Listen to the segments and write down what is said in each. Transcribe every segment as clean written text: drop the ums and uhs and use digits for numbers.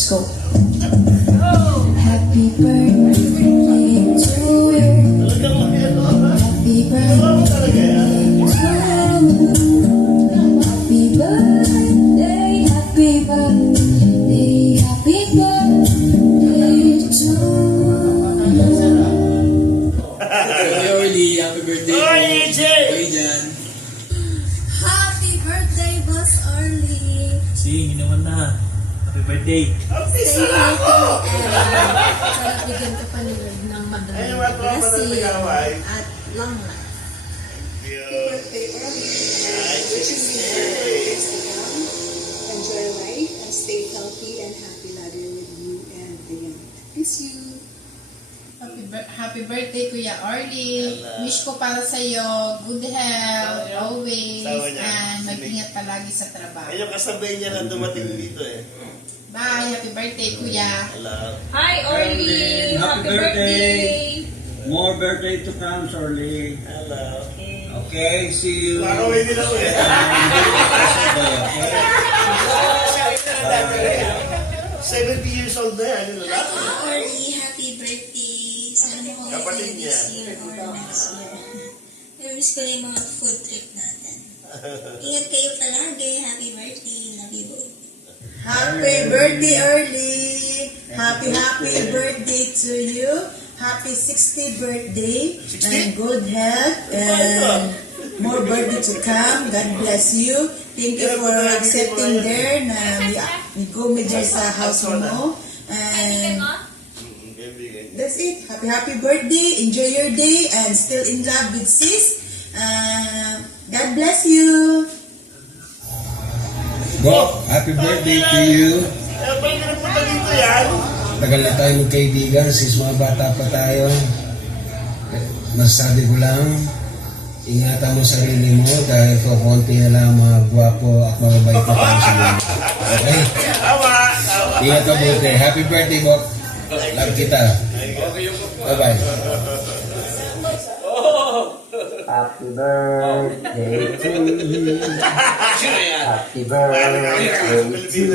Let's go. Happy birthday to you. Happy birthday to you. Happy birthday, happy birthday, happy birthday to you. Orly, happy birthday po. Hey, Jan. Happy birthday, Boss Orly! Sige, naman na. Happy birthday. Stay healthy forever. Sana bigyan ka pa nila ng madaming blessing at long life. Enjoy life and stay healthy and happy ladder with you and Diane. Miss you. Happy birthday, Kuya Orly. Wish ko para sa iyo good health always and mag-ingat palagi sa trabaho. Yung kasabay niya na dumating dito eh. Bye. Happy birthday, Kuya. Hello. Hi, Orly! Happy birthday! More birthday to come, Orly. Hello. Okay, see you. Paraway nila ko eh. 70 years old na yan. Ano na? Orly, happy birthday! Sana mo Kapatid niya. this year or next year. Namiss ko na yung mga food trip natin. Ingat kayo palagi. Happy birthday. Love you both. Happy birthday, Early! Happy birthday to you. Happy 60th birthday. 60? And good health. And more birthday to come. God bless you. Thank you for accepting there na we go med sa house mo. And that's it. Happy birthday. Enjoy your day. And still in love with sis. God bless you. Bo, happy birthday to you. Eh, pwede na punta dito yan. Tagal na tayo magkaibigan, since mga bata pa tayo. Masasabi ko lang, ingatan mo sarili mo dahil kukunti na lang mga gwapo at mga bait na tayo sa mundo. Okay? Tama. Ingat ka buti. Happy birthday, Bo. Love kita. Bye-bye. Happy birthday to you. Happy birthday to you.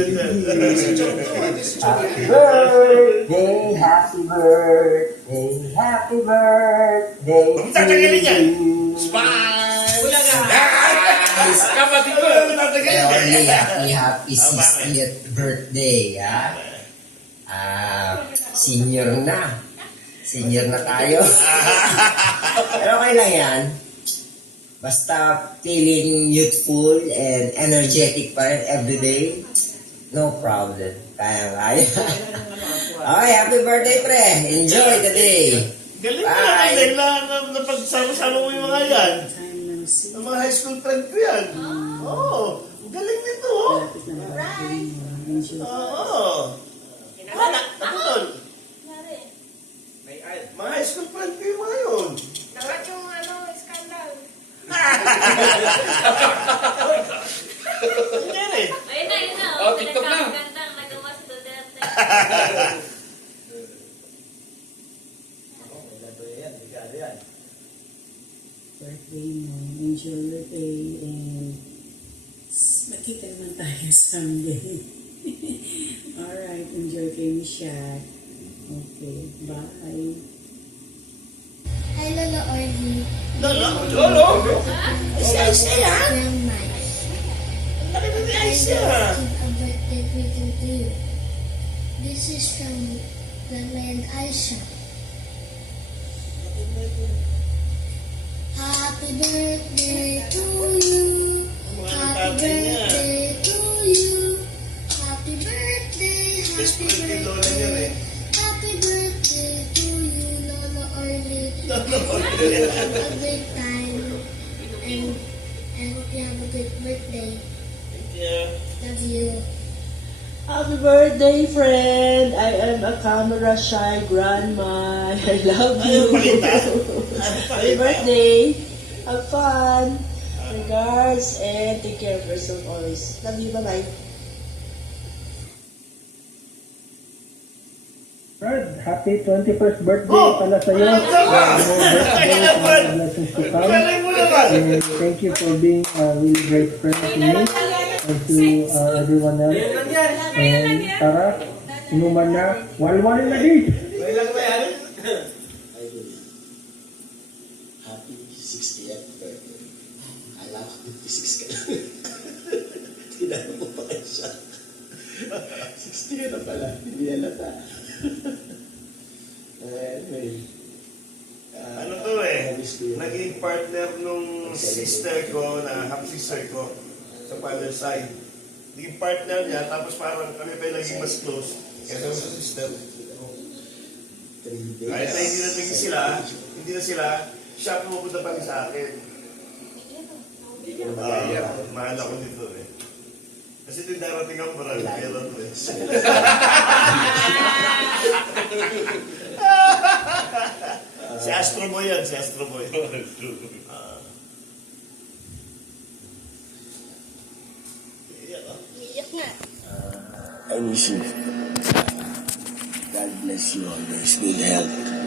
Happy birthday, happy birthday, happy birthday to you. Happy 60th birthday, ha? Senior na. Senior na tayo. Pero okay lang yan. Basta feeling youthful and energetic pa rin everyday. No problem. Kaya-kaya. Okay, happy birthday, pre. Enjoy the day. Galing mo naman dahil na pagsama-sama mo yung mga yan. Ang mga high school friend ko yan. Oo. Galing nito, oh. Oo. Tapos mga high school friend ko yung mga yun. Dapat yung scandal. Hindi rin. Ayun na. Oh, TikTok na. Gandang nagawa sa Duterte. Birthday mo. Enjoy your day and magkita naman tayo someday. Alright, enjoy kayo ni Shaq. Okay, bye. Hi, Lolo Orly. Lolo? Isa yan? Very nice. Laki na niya I isa. love a birthday greeting to you. This is from Lala and Aisha. Happy birthday to you. Happy birthday to you. Happy birthday, Best happy friend kay Lola niya birthday. eh. Happy birthday to you, Lolo Orly. Lolo Have a great time. And I hope you have a good birthday. Yeah. Love you. Happy birthday, friend. I am a camera shy grandma. I love Ayaw you. pakita. Happy birthday. Have fun. Regards and take care of yourself always. Love you. Bye-bye. Fred, happy 21st birthday Oh! pala sa iyo. More birthday, more blessings to come. Galing mo naman. And thank you for being a really great friend to me and to everyone else. And Tara, Inuman na, walwalin na dito. May lang ba yan? Idol. Happy 60th birthday. Kala ko 56 ka lang. Tinanong mo pa kayo siya. 60 na pala. Hindi halata. Anyway. Ano to naging partner nung sister ko, na half-sister ko, sa father side. Naging partner niya, tapos parang kami pa yung naging mas close kaysa sa sister. 3 days. Kahit na hindi na sila, siya pumupunta pa rin sa akin. Mahal ako dito Kasi ito yung darating ang marami pera to Si Astro Boy yan, si Astro Boy. I miss you. God bless you always. Good health.